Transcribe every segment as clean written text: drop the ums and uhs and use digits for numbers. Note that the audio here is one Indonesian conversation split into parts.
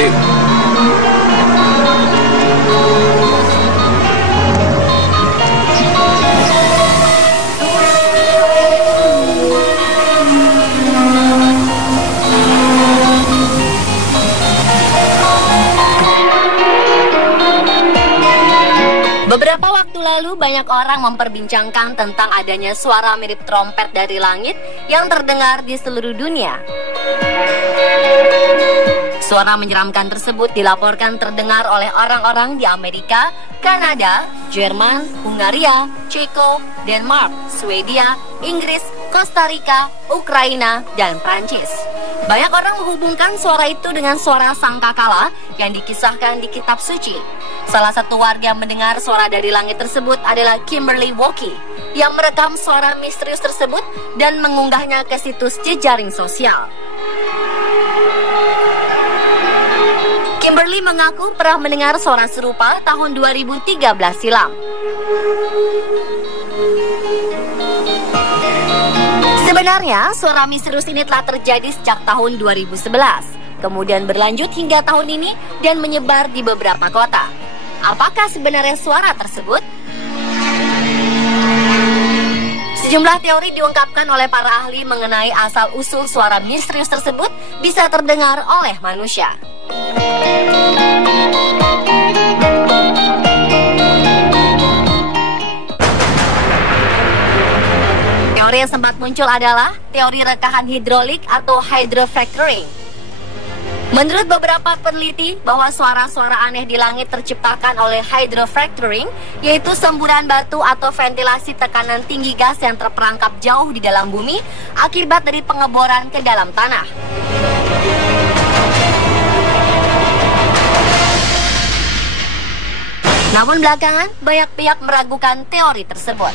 Beberapa waktu lalu banyak orang memperbincangkan tentang adanya suara mirip trompet dari langit yang terdengar di seluruh dunia. Suara menyeramkan tersebut dilaporkan terdengar oleh orang-orang di Amerika, Kanada, Jerman, Hungaria, Ceko, Denmark, Swedia, Inggris, Kosta Rika, Ukraina, dan Prancis. Banyak orang menghubungkan suara itu dengan suara sangkakala yang dikisahkan di kitab suci. Salah satu warga yang mendengar suara dari langit tersebut adalah Kimberly Woki yang merekam suara misterius tersebut dan mengunggahnya ke situs jejaring sosial. Kimberly mengaku pernah mendengar suara serupa tahun 2013 silam. Sebenarnya, suara misterius ini telah terjadi sejak tahun 2011, kemudian berlanjut hingga tahun ini dan menyebar di beberapa kota. Apakah sebenarnya suara tersebut? Sejumlah teori diungkapkan oleh para ahli mengenai asal-usul suara misterius tersebut bisa terdengar oleh manusia. Teori yang sempat muncul adalah teori rekahan hidrolik atau hydrofracturing. Menurut beberapa peneliti, bahwa suara-suara aneh di langit terciptakan oleh hydrofracturing, yaitu semburan batu atau ventilasi tekanan tinggi gas yang terperangkap jauh di dalam bumi akibat dari pengeboran ke dalam tanah. Namun belakangan, banyak pihak meragukan teori tersebut.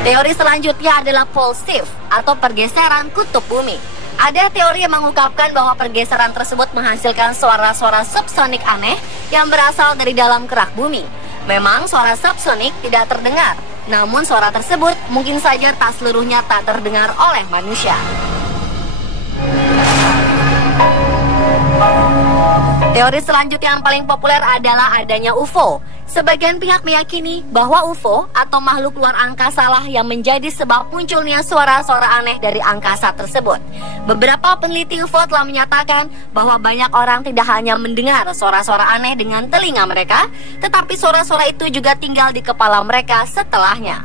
Teori selanjutnya adalah pole shift atau pergeseran kutub bumi. Ada teori yang mengungkapkan bahwa pergeseran tersebut menghasilkan suara-suara subsonik aneh yang berasal dari dalam kerak bumi. Memang suara subsonik tidak terdengar, namun suara tersebut mungkin saja tak seluruhnya tak terdengar oleh manusia. Teori selanjutnya yang paling populer adalah adanya UFO. Sebagian pihak meyakini bahwa UFO atau makhluk luar angkasa lah yang menjadi sebab munculnya suara-suara aneh dari angkasa tersebut. Beberapa peneliti UFO telah menyatakan bahwa banyak orang tidak hanya mendengar suara-suara aneh dengan telinga mereka, tetapi suara-suara itu juga tinggal di kepala mereka setelahnya.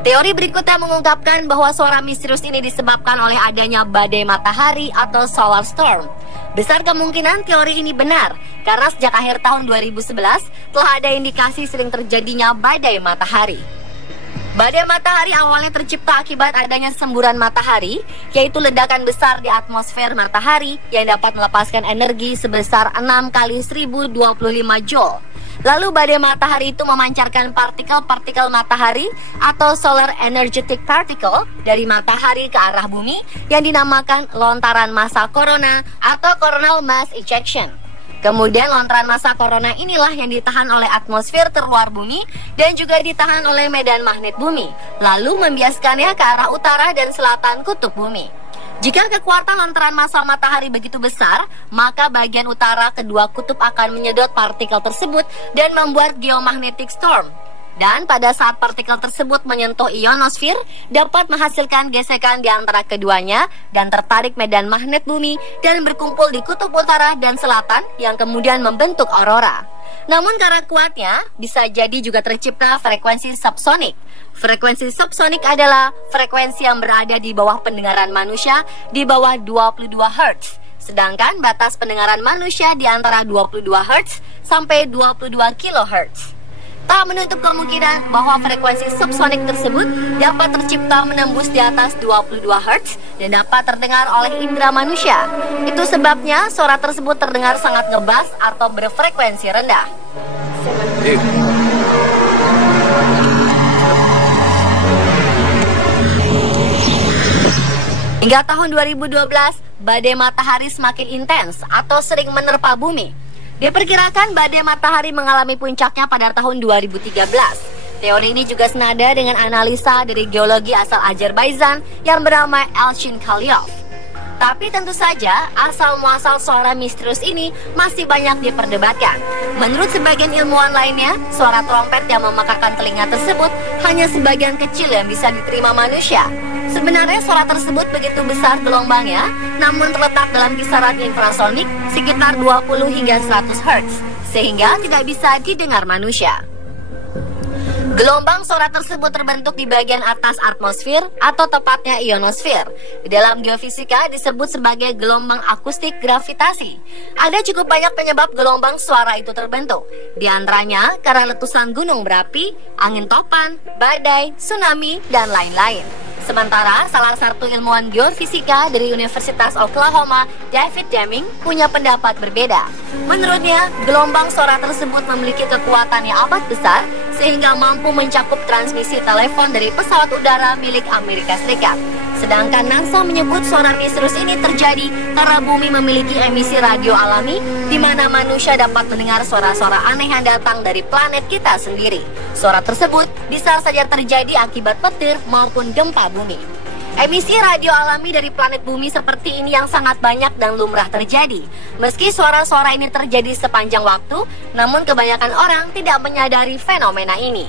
Teori berikutnya mengungkapkan bahwa suara misterius ini disebabkan oleh adanya badai matahari atau solar storm. Besar kemungkinan teori ini benar, karena sejak akhir tahun 2011 telah ada indikasi sering terjadinya badai matahari. Badai matahari awalnya tercipta akibat adanya semburan matahari, yaitu ledakan besar di atmosfer matahari yang dapat melepaskan energi sebesar 6 kali 1025 joule. Lalu badai matahari itu memancarkan partikel-partikel matahari atau solar energetic particle dari matahari ke arah bumi yang dinamakan lontaran massa corona atau coronal mass ejection. Kemudian lontaran massa corona inilah yang ditahan oleh atmosfer terluar bumi dan juga ditahan oleh medan magnet bumi, lalu membiaskannya ke arah utara dan selatan kutub bumi. Jika kekuatan lontaran massa matahari begitu besar, maka bagian utara kedua kutub akan menyedot partikel tersebut dan membuat geomagnetic storm. Dan pada saat partikel tersebut menyentuh ionosfer, dapat menghasilkan gesekan di antara keduanya dan tertarik medan magnet bumi dan berkumpul di kutub utara dan selatan yang kemudian membentuk aurora. Namun karena kuatnya, bisa jadi juga tercipta frekuensi subsonik. Frekuensi subsonik adalah frekuensi yang berada di bawah pendengaran manusia di bawah 22 Hz. Sedangkan batas pendengaran manusia di antara 22 Hz sampai 22 kHz. Tak menutup kemungkinan bahwa frekuensi subsonik tersebut dapat tercipta menembus di atas 22 Hz dan dapat terdengar oleh indera manusia. Itu sebabnya suara tersebut terdengar sangat ngebas atau berfrekuensi rendah. Hingga tahun 2012, badai matahari semakin intens atau sering menerpa bumi. Diperkirakan badai matahari mengalami puncaknya pada tahun 2013. Teori ini juga senada dengan analisa dari geologi asal Azerbaijan yang bernama Elchin Khalyov. Tapi tentu saja, asal-muasal suara misterius ini masih banyak diperdebatkan. Menurut sebagian ilmuwan lainnya, suara trompet yang memekakan telinga tersebut hanya sebagian kecil yang bisa diterima manusia. Sebenarnya suara tersebut begitu besar gelombangnya, namun terletak dalam kisaran infrasonik sekitar 20 hingga 100 Hz, sehingga tidak bisa didengar manusia. Gelombang suara tersebut terbentuk di bagian atas atmosfer atau tepatnya ionosfer. Di dalam geofisika disebut sebagai gelombang akustik gravitasi. Ada cukup banyak penyebab gelombang suara itu terbentuk. Di antaranya karena letusan gunung berapi, angin topan, badai, tsunami, dan lain-lain. Sementara salah satu ilmuwan geofisika dari Universitas Oklahoma, David Deming, punya pendapat berbeda. Menurutnya, gelombang suara tersebut memiliki kekuatan yang amat besar sehingga mampu mencakup transmisi telepon dari pesawat udara milik Amerika Serikat. Sedangkan NASA menyebut suara misterius ini terjadi karena bumi memiliki emisi radio alami di mana manusia dapat mendengar suara-suara aneh yang datang dari planet kita sendiri. Suara tersebut bisa saja terjadi akibat petir maupun gempa bumi. Emisi radio alami dari planet bumi seperti ini yang sangat banyak dan lumrah terjadi. Meski suara-suara ini terjadi sepanjang waktu, namun kebanyakan orang tidak menyadari fenomena ini.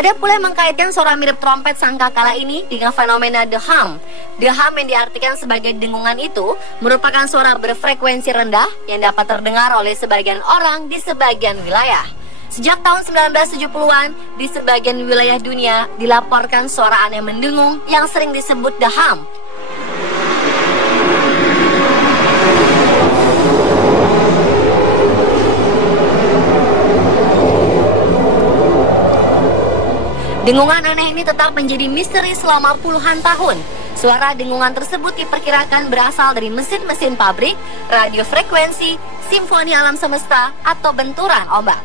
Ada pula yang mengkaitkan suara mirip trompet sangkakala ini dengan fenomena The Hum. The Hum yang diartikan sebagai dengungan itu merupakan suara berfrekuensi rendah yang dapat terdengar oleh sebagian orang di sebagian wilayah. Sejak tahun 1970-an, di sebagian wilayah dunia dilaporkan suara aneh mendengung yang sering disebut The Hum. Dengungan aneh ini tetap menjadi misteri selama puluhan tahun. Suara dengungan tersebut diperkirakan berasal dari mesin-mesin pabrik, radio frekuensi, simfoni alam semesta, atau benturan ombak.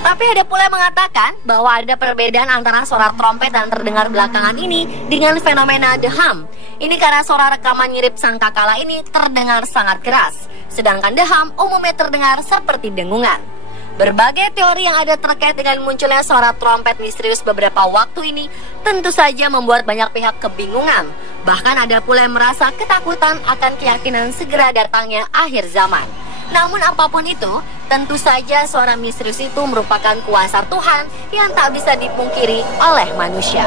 Tapi ada pula yang mengatakan bahwa ada perbedaan antara suara trompet yang terdengar belakangan ini dengan fenomena The Hum. Ini karena suara rekaman mirip sangkakala ini terdengar sangat keras, sedangkan The Hum umumnya terdengar seperti dengungan. Berbagai teori yang ada terkait dengan munculnya suara trompet misterius beberapa waktu ini tentu saja membuat banyak pihak kebingungan. Bahkan ada pula yang merasa ketakutan akan keyakinan segera datangnya akhir zaman. Namun apapun itu, tentu saja suara misterius itu merupakan kuasa Tuhan yang tak bisa dipungkiri oleh manusia.